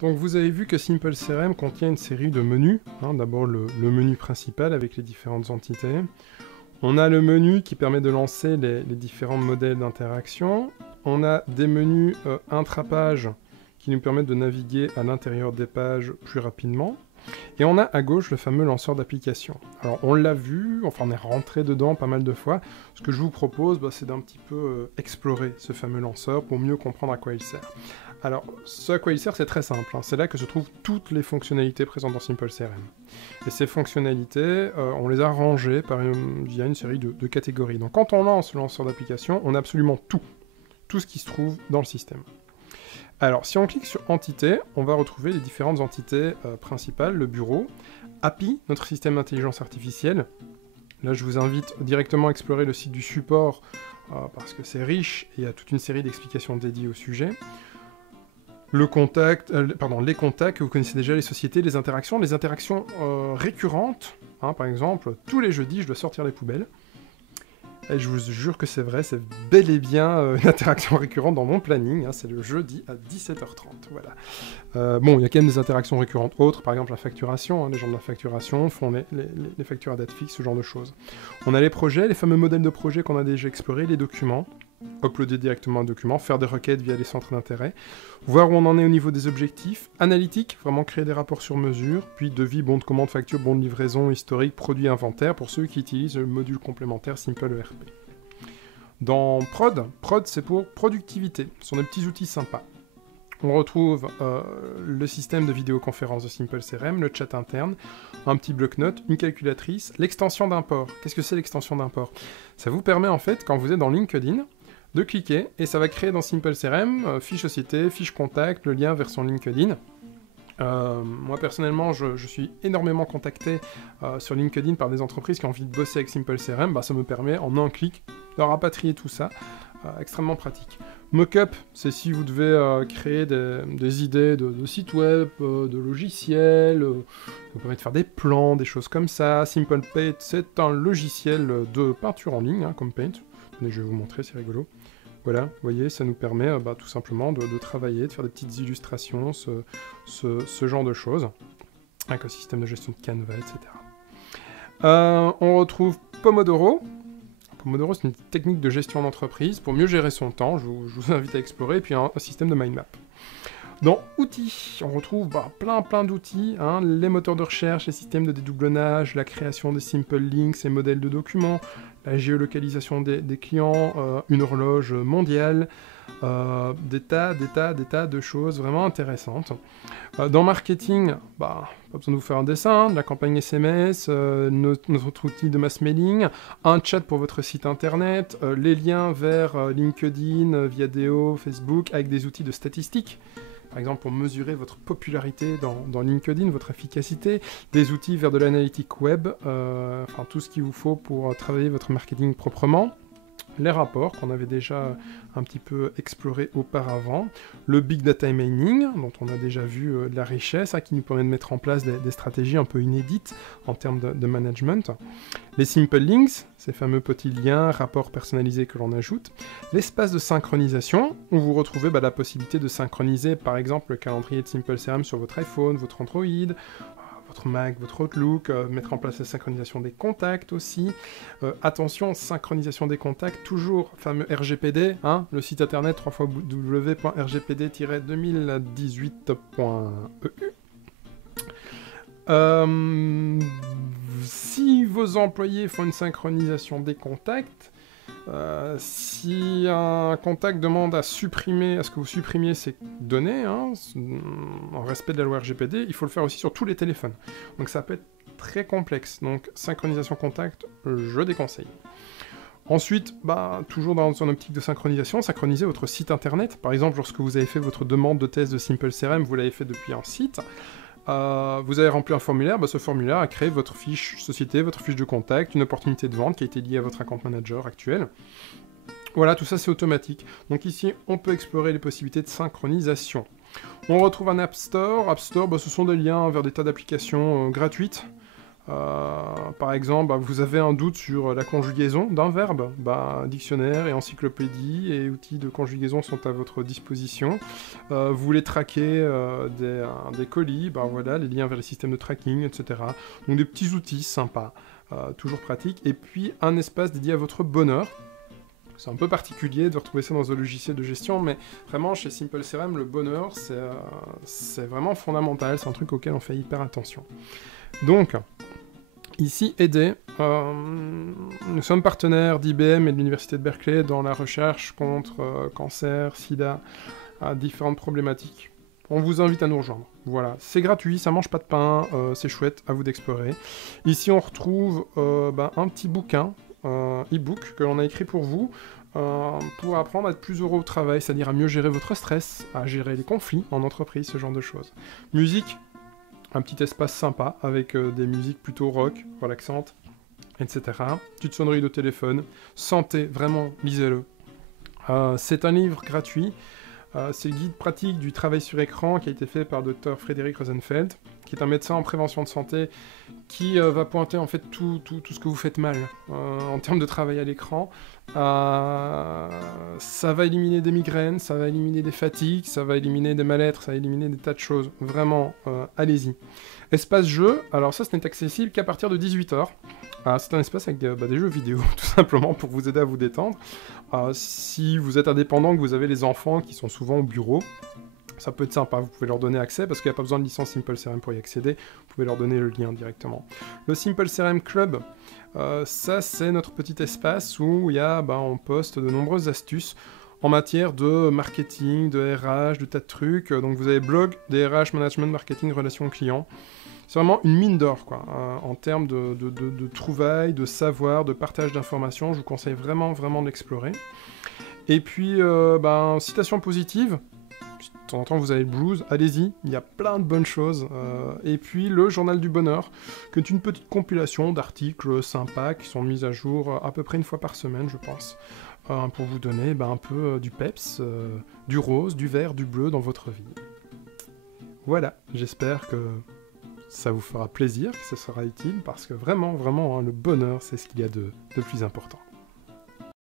Donc vous avez vu que Simple CRM contient une série de menus. D'abord le menu principal avec les différentes entités. On a le menu qui permet de lancer les différents modèles d'interaction. On a des menus intra-page qui nous permettent de naviguer à l'intérieur des pages plus rapidement. Et on a à gauche le fameux lanceur d'application. Alors on l'a vu, enfin on est rentré dedans pas mal de fois. Ce que je vous propose, c'est d'un petit peu explorer ce fameux lanceur pour mieux comprendre à quoi il sert. Alors, ce à quoi il sert, c'est très simple. C'est là que se trouvent toutes les fonctionnalités présentes dans Simple CRM. Et ces fonctionnalités, on les a rangées via une série de catégories. Donc quand on lance le lanceur d'application, on a absolument tout ce qui se trouve dans le système. Alors, si on clique sur Entités, on va retrouver les différentes entités principales, le bureau, API, notre système d'intelligence artificielle. Là, je vous invite directement à explorer le site du support, parce que c'est riche et il y a toute une série d'explications dédiées au sujet. Les contacts que vous connaissez déjà, les sociétés, les interactions récurrentes. Par exemple, tous les jeudis, je dois sortir les poubelles. Et je vous jure que c'est vrai, c'est bel et bien une interaction récurrente dans mon planning. C'est le jeudi à 17h30. Voilà. Bon, il y a quand même des interactions récurrentes autres, par exemple la facturation. Les gens de la facturation font les factures à date fixe, ce genre de choses. On a les projets, les fameux modèles de projets qu'on a déjà explorés, les documents. Uploader directement un document, faire des requêtes via les centres d'intérêt, voir où on en est au niveau des objectifs, analytique, vraiment créer des rapports sur mesure, puis devis, bon de commande, facture, bon de livraison, historique, produit, inventaire, pour ceux qui utilisent le module complémentaire Simple ERP. Dans Prod c'est pour productivité, ce sont des petits outils sympas. On retrouve le système de vidéoconférence de Simple CRM, le chat interne, un petit bloc-notes, une calculatrice, l'extension d'import. Qu'est-ce que c'est l'extension d'import? Ça vous permet en fait, quand vous êtes dans LinkedIn, de cliquer, et ça va créer dans Simple CRM, fiche société, fiche contact, le lien vers son LinkedIn. Moi personnellement, je suis énormément contacté sur LinkedIn par des entreprises qui ont envie de bosser avec Simple CRM, ça me permet en un clic de rapatrier tout ça, extrêmement pratique. Mockup, c'est si vous devez créer des idées de sites web, de logiciels, vous permet de faire des plans, des choses comme ça. Simple Paint, c'est un logiciel de peinture en ligne, comme Paint. Attendez, je vais vous montrer, c'est rigolo. Voilà, vous voyez, ça nous permet tout simplement de travailler, de faire des petites illustrations, ce genre de choses, avec un système de gestion de Canva, etc. On retrouve Pomodoro. Pomodoro, c'est une technique de gestion d'entreprise pour mieux gérer son temps, je vous invite à explorer, et puis un système de mind map. Dans Outils, on retrouve plein d'outils, les moteurs de recherche, les systèmes de dédoublonnage, la création des simple links et modèles de documents, la géolocalisation des clients, une horloge mondiale, des tas de choses vraiment intéressantes. Dans Marketing, pas besoin de vous faire un dessin, de la campagne SMS, notre outil de mass mailing, un chat pour votre site internet, les liens vers LinkedIn, Viadeo, Facebook, avec des outils de statistiques. Par exemple, pour mesurer votre popularité dans LinkedIn, votre efficacité, des outils vers de l'analytique web, tout ce qu'il vous faut pour travailler votre marketing proprement, les rapports qu'on avait déjà un petit peu explorés auparavant, le Big Data Mining, dont on a déjà vu de la richesse, qui nous permet de mettre en place des stratégies un peu inédites en termes de management, les Simple Links, ces fameux petits liens, rapports personnalisés que l'on ajoute, l'espace de synchronisation, où vous retrouvez la possibilité de synchroniser par exemple le calendrier de Simple CRM sur votre iPhone, votre Android, votre Mac, votre Outlook, mettre en place la synchronisation des contacts aussi. Attention, synchronisation des contacts, toujours fameux RGPD, le site internet www.rgpd-2018.eu. Si vos employés font une synchronisation des contacts, si un contact demande à ce que vous supprimiez ces données, en respect de la loi RGPD, il faut le faire aussi sur tous les téléphones. Donc ça peut être très complexe. Donc synchronisation contact, je déconseille. Ensuite, toujours dans une optique de synchronisation, synchroniser votre site internet. Par exemple, lorsque vous avez fait votre demande de test de Simple CRM, vous l'avez fait depuis un site. Vous avez rempli un formulaire, ce formulaire a créé votre fiche société, votre fiche de contact, une opportunité de vente qui a été liée à votre account manager actuel. Voilà, tout ça c'est automatique. Donc ici, on peut explorer les possibilités de synchronisation. On retrouve un App Store. App Store, ce sont des liens vers des tas d'applications gratuites. Par exemple, vous avez un doute sur la conjugaison d'un verbe, dictionnaire et encyclopédie et outils de conjugaison sont à votre disposition. Vous voulez traquer des colis, voilà, les liens vers les systèmes de tracking, etc. Donc des petits outils sympas, toujours pratiques. Et puis un espace dédié à votre bonheur. C'est un peu particulier de retrouver ça dans un logiciel de gestion, mais vraiment, chez Simple CRM, le bonheur, c'est vraiment fondamental. C'est un truc auquel on fait hyper attention. Donc, ici, aider. Nous sommes partenaires d'IBM et de l'Université de Berkeley dans la recherche contre cancer, sida, différentes problématiques. On vous invite à nous rejoindre. Voilà, c'est gratuit, ça mange pas de pain, c'est chouette, à vous d'explorer. Ici, on retrouve un petit bouquin, e-book que l'on a écrit pour vous, pour apprendre à être plus heureux au travail, c'est-à-dire à mieux gérer votre stress, à gérer les conflits en entreprise, ce genre de choses. Musique, un petit espace sympa avec des musiques plutôt rock, relaxantes, etc. Petite sonnerie de téléphone. Santé, vraiment, lisez-le. C'est un livre gratuit. C'est le guide pratique du travail sur écran qui a été fait par Dr Frédéric Rosenfeld, qui est un médecin en prévention de santé qui va pointer en fait tout ce que vous faites mal en termes de travail à l'écran. Ça va éliminer des migraines, ça va éliminer des fatigues, ça va éliminer des mal-être, ça va éliminer des tas de choses. Vraiment, allez-y. Espace jeu, alors ça, ce n'est accessible qu'à partir de 18h. C'est un espace avec des jeux vidéo, tout simplement, pour vous aider à vous détendre. Si vous êtes indépendant, que vous avez les enfants qui sont souvent au bureau, ça peut être sympa, vous pouvez leur donner accès, parce qu'il n'y a pas besoin de licence Simple CRM pour y accéder, vous pouvez leur donner le lien directement. Le Simple CRM Club, ça c'est notre petit espace où il y a, on poste de nombreuses astuces en matière de marketing, de RH, de tas de trucs. Donc vous avez blog, DRH, management, marketing, relations clients. C'est vraiment une mine d'or, quoi. En termes de trouvailles, de savoir, de partage d'informations, je vous conseille vraiment, vraiment d'explorer. Et puis, citation positive. De temps en temps, vous avez le blues, allez-y, il y a plein de bonnes choses. Et puis, le journal du bonheur, qui est une petite compilation d'articles sympas qui sont mis à jour à peu près une fois par semaine, je pense, pour vous donner un peu du peps, du rose, du vert, du bleu dans votre vie. Voilà, j'espère que ça vous fera plaisir, que ça sera utile, parce que vraiment, vraiment, le bonheur, c'est ce qu'il y a de plus important.